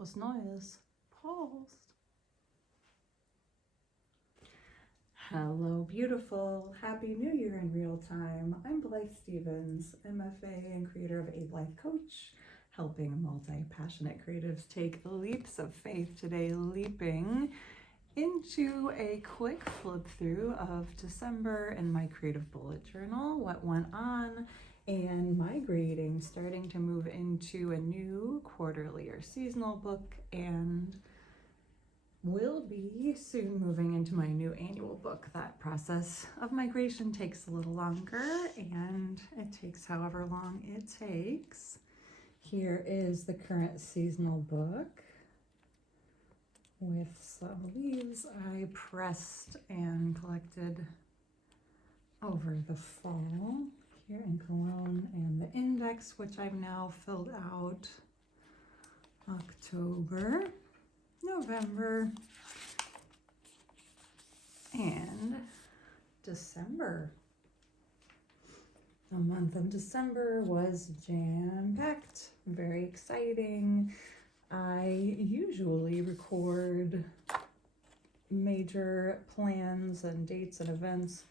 was neues. Paused. Hello, beautiful. Happy New Year in real time. I'm Blythe Stevens, MFA and creator of A Life Coach, helping multi-passionate creatives take leaps of faith today, leaping into a quick flip through of December in my creative bullet journal, what went on, and migrating, starting to move into a new quarterly or seasonal book, and will be soon moving into my new annual book. That process of migration takes a little longer, and it takes however long it takes. Here is the current seasonal book with some leaves I pressed and collected over the fall here in Cologne, and the index, which I've now filled out. October, November, and December. The month of December was jam-packed, very exciting. I usually record major plans and dates and events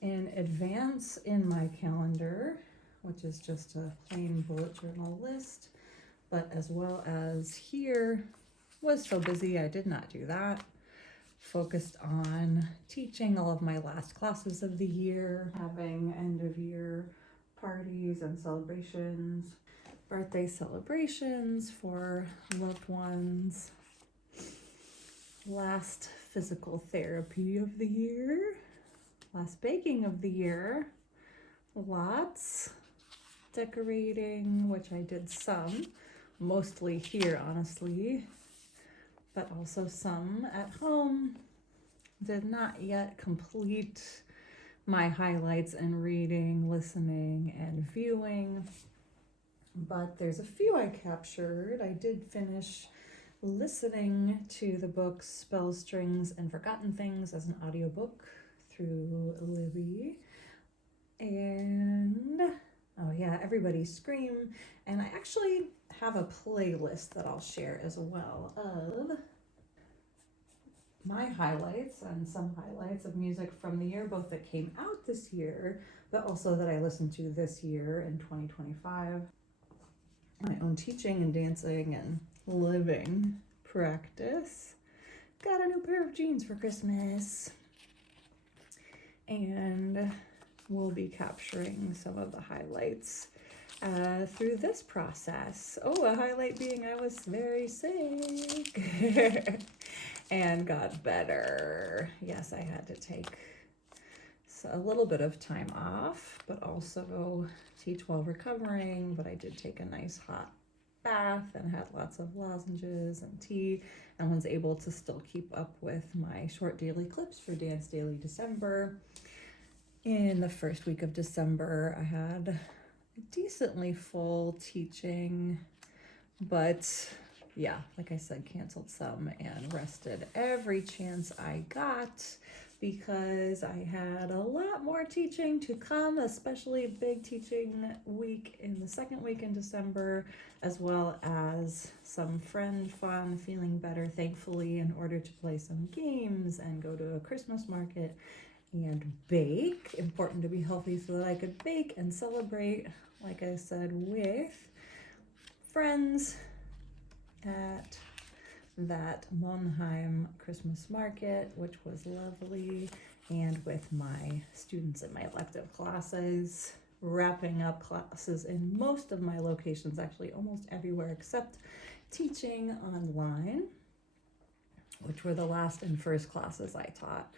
in advance in my calendar, which is just a plain bullet journal list, but as well as here, was so busy I did not do that. Focused on teaching all of my last classes of the year, having end of year parties and celebrations, birthday celebrations for loved ones, last physical therapy of the year, last baking of the year, lots decorating, which I did some, mostly here honestly, but also some at home. Did not yet complete my highlights in reading, listening, and viewing, but there's a few I captured. I did finish listening to the book Spells, Strings, and Forgotten Things as an audiobook through Libby. And oh yeah, Everybody Scream. And I actually have a playlist that I'll share as well of my highlights and some highlights of music from the year, both that came out this year, but also that I listened to this year in 2025. My own teaching and dancing and living practice. Got a new pair of jeans for Christmas. And we'll be capturing some of the highlights through this process. Oh, a highlight being I was very sick and got better. Yes, I had to take a little bit of time off, but also teach while recovering. But I did take a nice hot bath and had lots of lozenges and tea, and was able to still keep up with my short daily clips for Dance Daily December. In the first week of December, I had a decently full teaching, but yeah, like I said, canceled some and rested every chance I got because I had a lot more teaching to come, especially a big teaching week in the second week in December, as well as some friend fun, feeling better, thankfully, in order to play some games and go to a Christmas market and bake. Important to be healthy so that I could bake and celebrate, like I said, with friends at that Monheim Christmas market, which was lovely, and with my students in my elective classes, wrapping up classes in most of my locations, actually almost everywhere except teaching online, which were the last and first classes I taught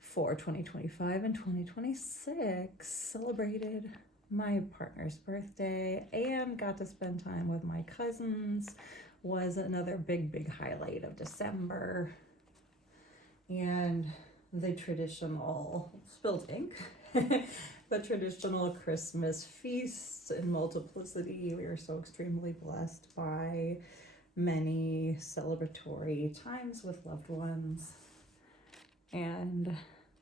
for 2025 and 2026. Celebrated my partner's birthday and got to spend time with my cousins. Was another big highlight of December. And the traditional spilled ink the traditional Christmas feast in multiplicity. We were so extremely blessed by many celebratory times with loved ones. And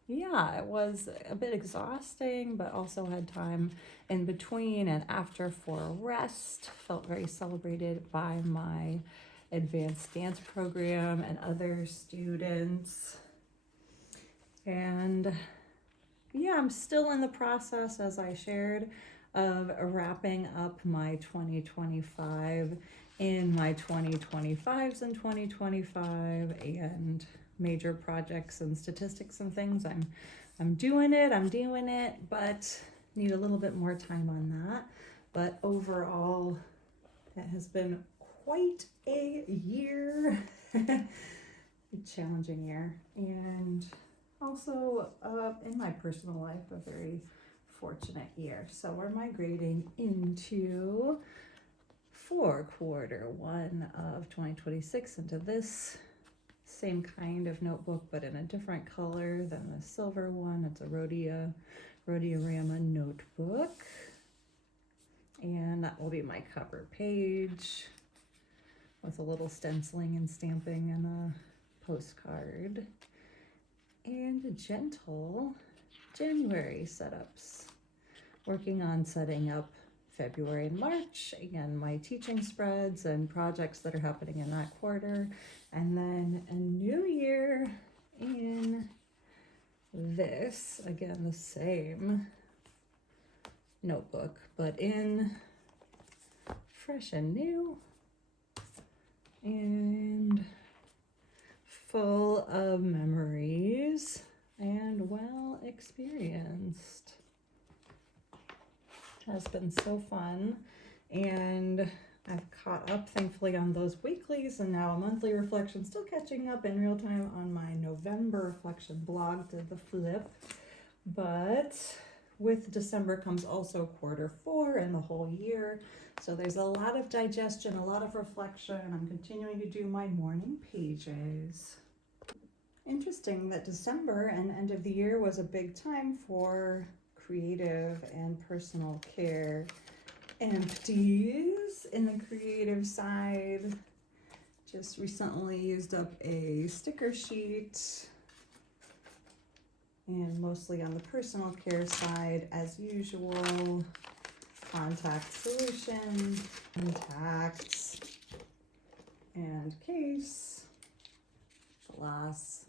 yeah, it was a bit exhausting, but also had time in between and after for rest. Felt very celebrated by my advanced dance program and other students. And yeah, I'm still in the process, as I shared, of wrapping up my 2025 in my 2025s and 2025 and major projects and statistics and things. I'm doing it, but need a little bit more time on that. But overall, it has been quite a year, a challenging year, and also in my personal life, a very fortunate year. So we're migrating into for quarter one of 2026 into this same kind of notebook, but in a different color than the silver one. It's a Rhodiorama notebook, and that will be my cover page with a little stenciling and stamping and a postcard, and gentle January setups. Working on setting up February and March, again, my teaching spreads and projects that are happening in that quarter, and then a new year in this, again, the same notebook, but in fresh and new and full of memories and well experienced. Has been so fun, and I've caught up thankfully on those weeklies, and now a monthly reflection, still catching up in real time on my November reflection blog, did the flip. But with December comes also quarter four and the whole year, so there's a lot of digestion, a lot of reflection. I'm continuing to do my morning pages. Interesting that December and end of the year was a big time for creative and personal care. Empties in the creative side. Just recently used up a sticker sheet, and mostly on the personal care side, as usual, contact solution, contacts, and case, glass.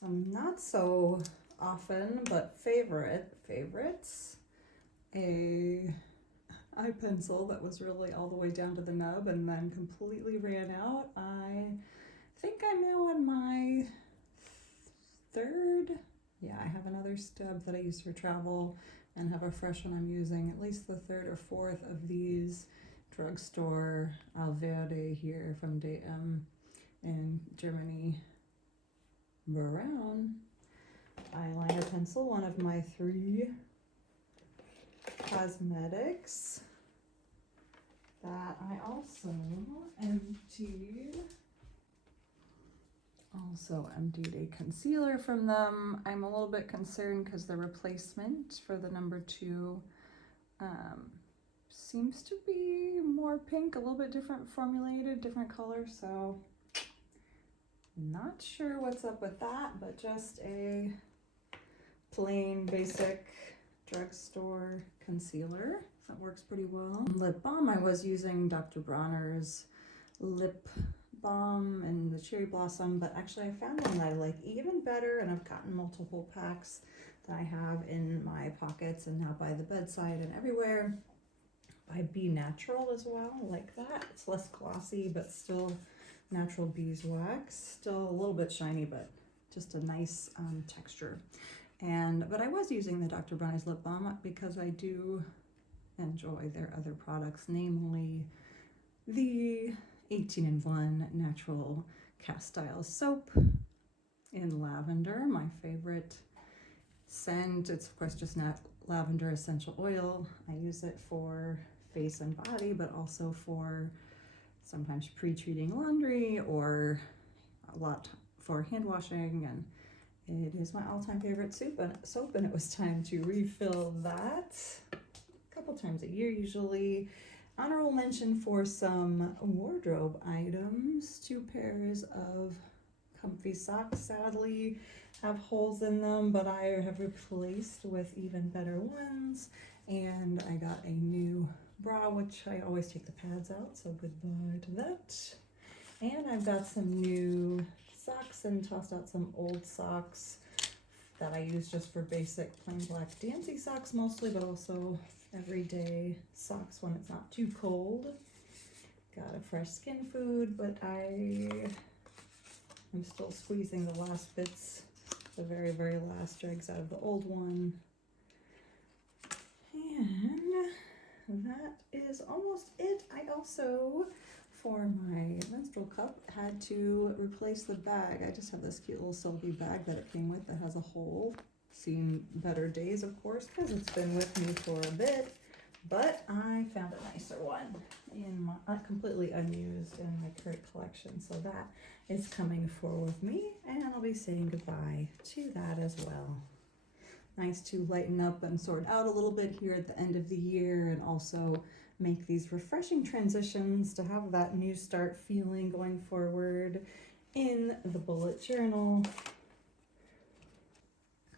Some not so often, but favorites. A eye pencil that was really all the way down to the nub and then completely ran out. I think I'm now on my third. Yeah, I have another stub that I use for travel and have a fresh one I'm using, at least the third or fourth of these drugstore Alverde here from DM in Germany. Brown eyeliner pencil, one of my 3 cosmetics that I also emptied. Also emptied a concealer from them. I'm a little bit concerned because the replacement for the number 2 seems to be more pink, a little bit different formulated, different color, so not sure what's up with that, but just a plain basic drugstore concealer that works pretty well. Lip balm, I was using Dr. Bronner's lip balm and the cherry blossom, but actually I found one that I like even better, and I've gotten multiple packs that I have in my pockets and now by the bedside and everywhere, by Be Natural as well. I like that. It's less glossy, but still natural beeswax, still a little bit shiny, but just a nice texture. But I was using the Dr. Bronner's lip balm because I do enjoy their other products, namely the 18-in-1 natural cast-style soap in lavender, my favorite scent. It's of course just lavender essential oil. I use it for face and body, but also for sometimes pre-treating laundry or a lot for hand washing, and it is my all-time favorite soap, and it was time to refill that a couple times a year usually. Honorable mention for some wardrobe items. 2 pairs of comfy socks sadly have holes in them, but I have replaced with even better ones, and I got a new bra, which I always take the pads out, so goodbye to that. And I've got some new socks and tossed out some old socks that I use just for basic plain black dancey socks mostly, but also everyday socks when it's not too cold. Got a fresh skin food, but I'm still squeezing the last bits, the very, very last dregs out of the old one. And that is almost it. I also, for my menstrual cup, had to replace the bag. I just have this cute little Sylvie bag that it came with that has a hole. Seen better days, of course, because it's been with me for a bit. But I found a nicer one in my completely unused in my current collection. So that is coming forward with me, and I'll be saying goodbye to that as well. Nice to lighten up and sort out a little bit here at the end of the year, and also make these refreshing transitions to have that new start feeling going forward in the bullet journal.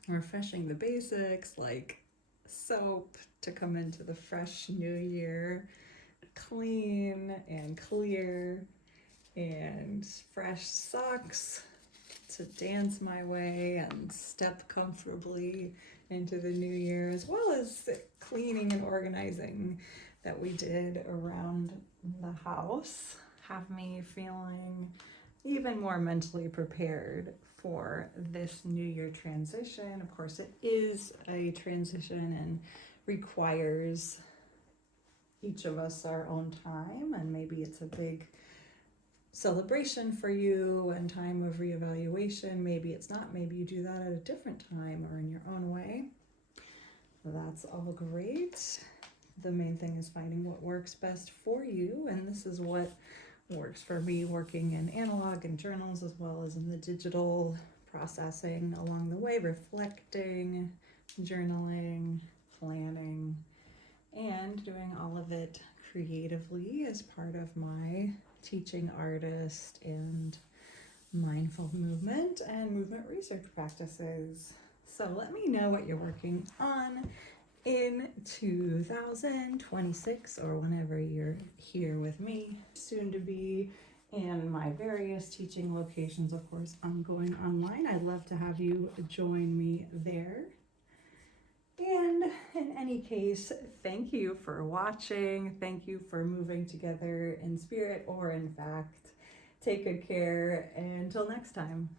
Refreshing the basics like soap to come into the fresh new year, clean and clear, and fresh socks to dance my way and step comfortably into the new year, as well as cleaning and organizing that we did around the house have me feeling even more mentally prepared for this new year transition. Of course, it is a transition and requires each of us our own time, and maybe it's a big celebration for you and time of reevaluation. Maybe it's not. Maybe you do that at a different time or in your own way. That's all great. The main thing is finding what works best for you, and this is what works for me, working in analog and journals as well as in the digital, processing along the way, reflecting, journaling, planning, and doing all of it creatively as part of my teaching artist and mindful movement and movement research practices. So let me know what you're working on in 2026 or whenever you're here with me, soon to be in my various teaching locations. Of course, I'm going online. I'd love to have you join me there. And in any case, thank you for watching. Thank you for moving together in spirit or in fact. Take good care. Until next time.